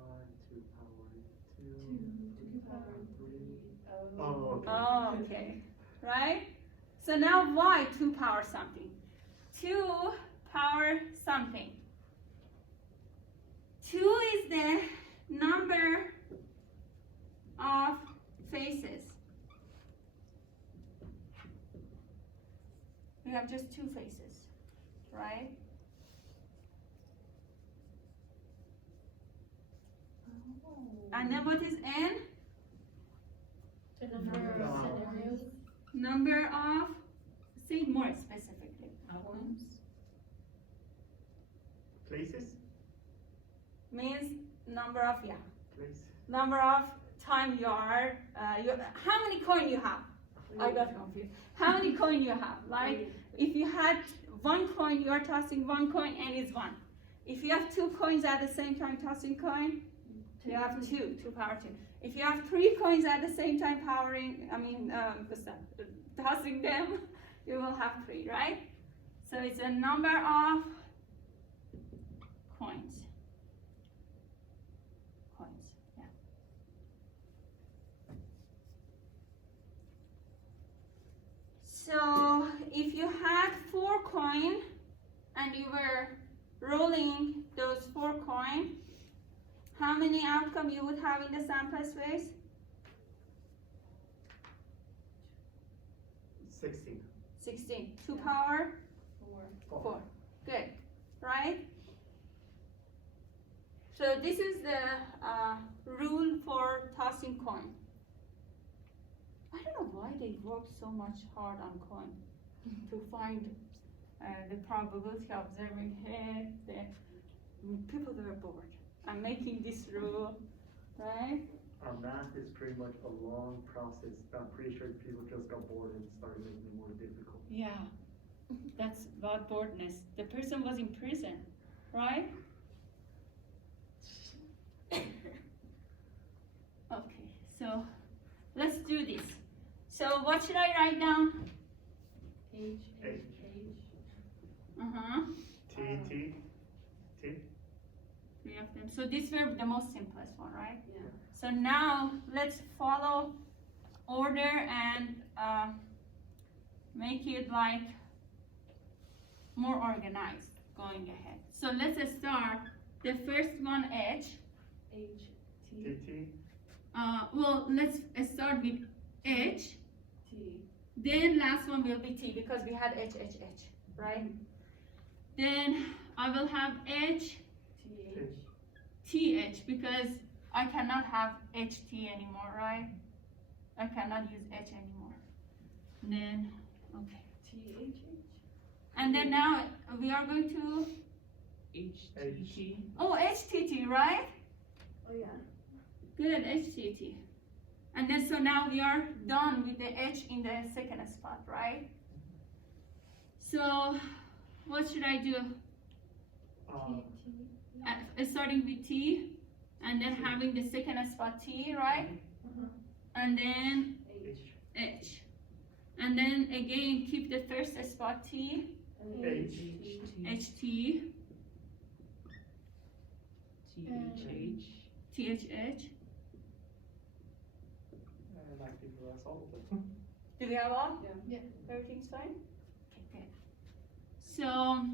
2 power 2. 2 power 3. Oh, okay. Oh, okay. Right? So now why 2 power something? 2 power something. 2 is the number of faces. We have just 2 faces, right? And then what is n? The number Number of of- scenarios. Number of, say it more specifically. Outcomes. Places? Means number of, yeah. Place. Number of time you are, how many coin you have? I got confused. How many coin you have? Like, if you had 1 coin, you are tossing 1 coin and it's 1. If you have 2 coins at the same time tossing coin, you have 2 power 2. If you have 3 coins at the same time tossing them, you will have 3, right? So it's a number of coins. Yeah. So if you had 4 coin and you were rolling those 4 coin, how many outcome you would have in the sample space? 16. 16. 2 Yeah. power 4. 4. Good, right? So this is the rule for tossing coin. I don't know why they work so much hard on coin to find the probability of observing it. People were bored. I'm making this rule, right? Math is pretty much a long process. I'm pretty sure people just got bored and started making it more difficult. Yeah, that's about boredness. The person was in prison, right? Okay, so let's do this. So what should I write down? H, H, H. H. Uh-huh. T, T, T. 3 of them. So this were the most simplest one, right? Yeah. So now let's follow order and make it like more organized going ahead. So let's start the first one H. H, T, T, T. Well, let's start with H. T. Then last one will be T because we had H, H, H, right? Then I will have H, T, H. T, H because I cannot have H, T anymore, right? I cannot use H anymore. Then, okay. T, H, H. And then now we are going to, HTT. oh, HTT, right? Oh, yeah. Good, HTT. And then so now we are done with the H in the second spot, right? So what should I do? T, Starting with T and then having the second spot T, right? Uh-huh. And then H. H. And then again keep the first spot T, H. HT, THH. THH. And I think that's all of them. Do we have all? Yeah. Everything's fine? Okay, good. So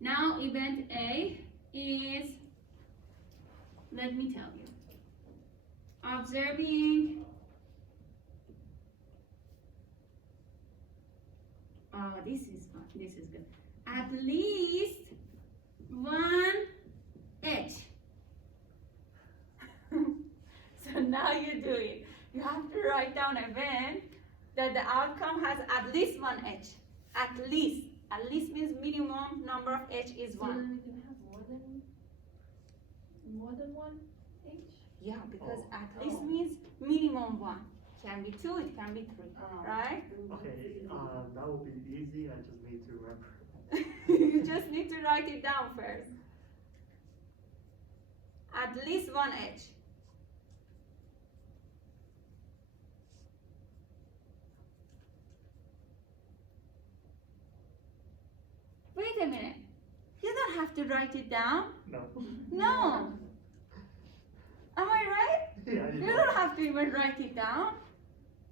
now event A is, let me tell you, observing this is fun, this is good. At least 1 H. So now you do it. You have to write down event that the outcome has at least 1 H. At least. At least means minimum number of H is So 1. then we can have more than 1 H? Yeah, because Oh. at least means minimum one. Can be two, it can be three, right? Okay, that will be easy. I just need to remember. You just need to write it down first. At least one edge. Wait a minute. You don't have to write it down. No. No. Am I right? Yeah, You don't have to even write it down.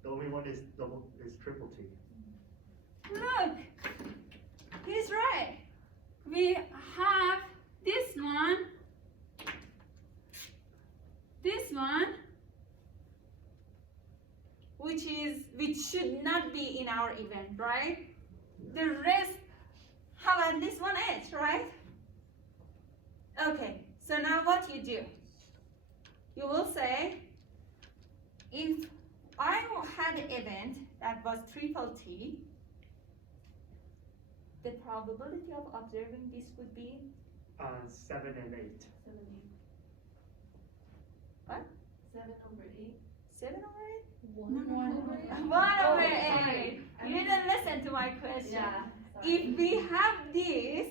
The only one is triple T. Look, he's right. We have this one, which should not be in our event, right? The rest have at least one edge, right? Okay, so now what you do? You will say, if I had an event that was triple T, the probability of observing this would be 7 and 8. 7, 8. What? 7 over 8. 7 over 8? One over eight. 1 over Oh, 8. sorry. You didn't listen to my question. Yeah. If we have this,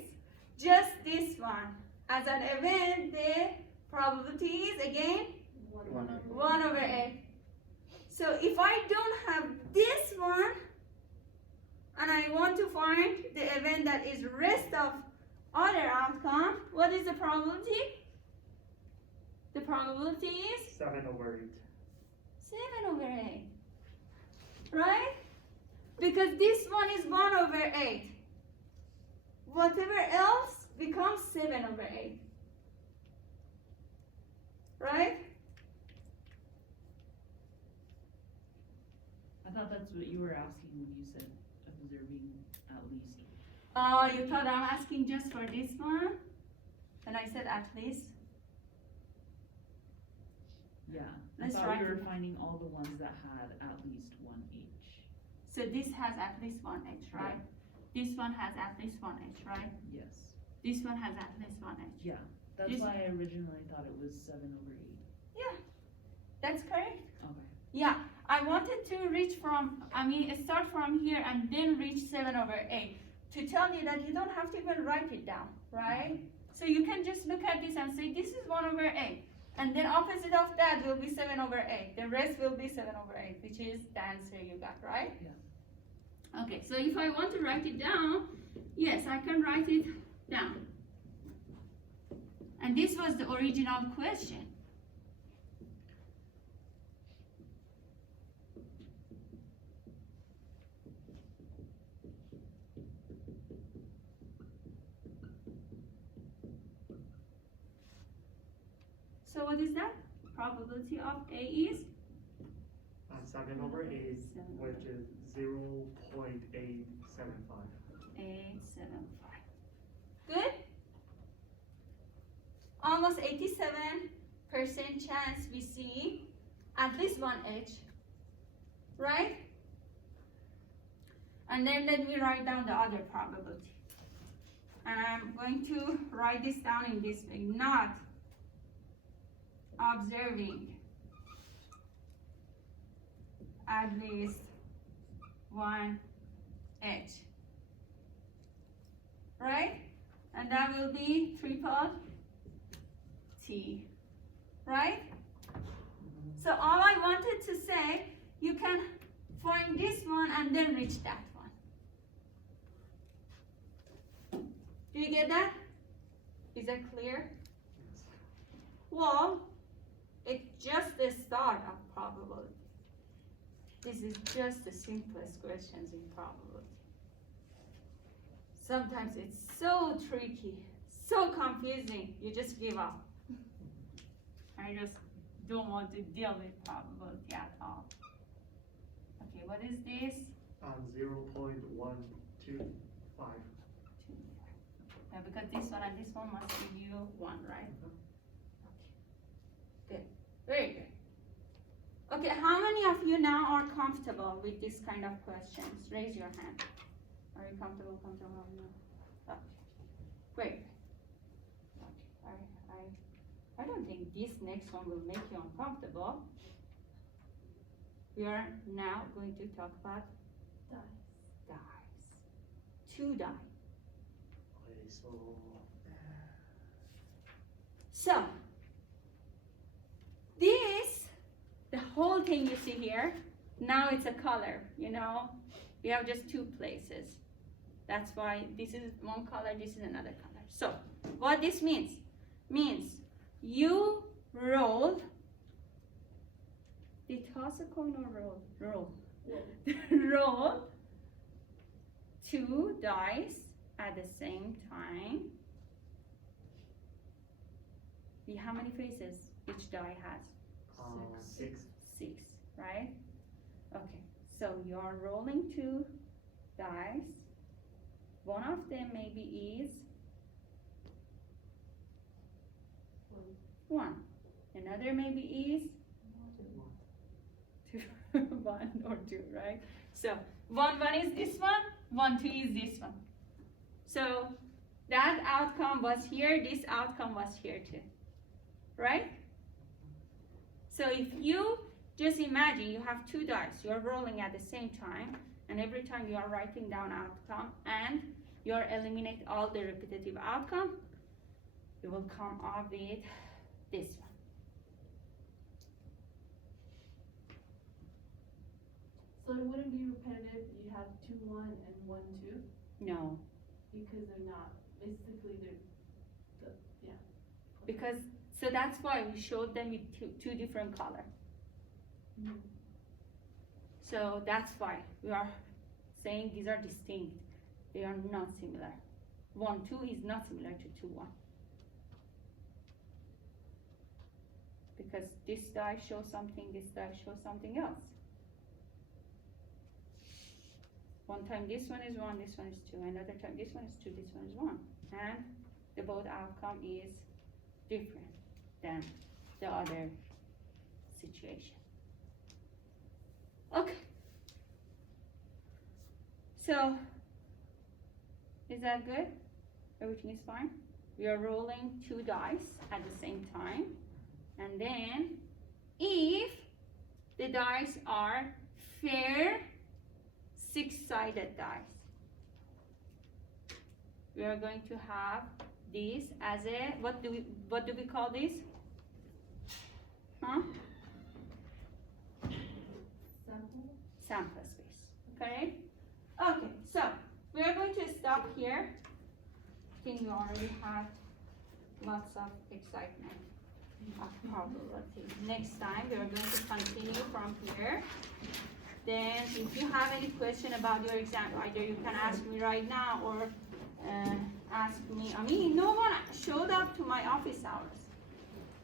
just this one, as an event, the probability is again 1 over 8. So if I don't have this one, and I want to find the event that is rest of other outcome, what is the probability? The probability is 7 over 8. 7 over 8. Right? Because this one is 1 over 8. Whatever else becomes 7 over 8. Right? I thought that's what you were asking when you said observing at least. Oh, you thought I'm asking just for this one? And I said at least. Yeah. Let's I thought write we were it. finding all the ones that had at least one H. So this has at least one edge, right? This one has at least one edge, right? Yes. This one has at least one edge. Yeah. That's This- why I originally thought it was 7 over 8. That's correct. Okay. Yeah, I wanted to start from here and then reach 7 over 8 to tell you that you don't have to even write it down, right? So you can just look at this and say, this is 1 over 8. And then opposite of that will be 7 over 8. The rest will be 7 over 8, which is the answer you got, right? Yeah. Okay, so if I want to write it down, yes, I can write it down. And this was the original question. So what is that? Probability of A is? 7 over 8, 7 which is 0.875. 875. Good? Almost 87% chance we see at least one edge, right? And then let me write down the other probability. And I'm going to write this down in this way, not observing at least one edge, right? And that will be triple T, right? So all I wanted to say, you can find this one and then reach that one. Do you get that? Is that clear? Well, it's just the start of probability. This is just the simplest questions in probability. Sometimes it's so tricky, so confusing, you just give up. I just don't want to deal with probability at all. Okay, what is this? 0.125. Yeah, because this one and this one must give you 1, right? Okay, good, very good. Okay, how many of you now are comfortable with this kind of questions? Raise your hand. Are you comfortable? No. Okay, great. Okay, I don't think this next one will make you uncomfortable. We are now going to talk about dies. 2 die. Okay, so So, this, the whole thing you see here, now it's a color, you know? We have just 2 places. That's why this is one color, this is another color. So, what this means? Means you roll. They toss a coin or roll? Roll. Roll 2 dice at the same time. How many faces each die has? 6. 6, right? Okay, so you're rolling 2 dice. One of them maybe is 1. Another maybe is 2. 1 or 2, right? So 1 is this one, 1 2 is this one. So that outcome was here, this outcome was here too, right? So if you just imagine you have 2 dice, you're rolling at the same time, and every time you are writing down outcome and you're eliminate all the repetitive outcome, you will come up with this one. So it wouldn't be repetitive, you have 2 1 and 1 2, No, because they're not, basically because, so that's why we showed them with two different color. Mhm. So that's why we are saying these are distinct. They are not similar. 1 2 is not similar to 2 1. Because this die shows something, this die shows something else. One time this one is 1, this one is 2, another time this one is 2, this one is 1. And the both outcome is different than the other situation. Okay. So, is that good? Everything is fine? We are rolling 2 dice at the same time. And then, if the dice are fair 6-sided dice, we are going to have this as a, what do we call this? Huh? Sample space. Okay? Okay, so we are going to stop here. I think you already have lots of excitement of probability. Next time we are going to continue from here. Then if you have any question about your exam, either you can ask me right now or ask me. I mean, no one showed up to my office hours.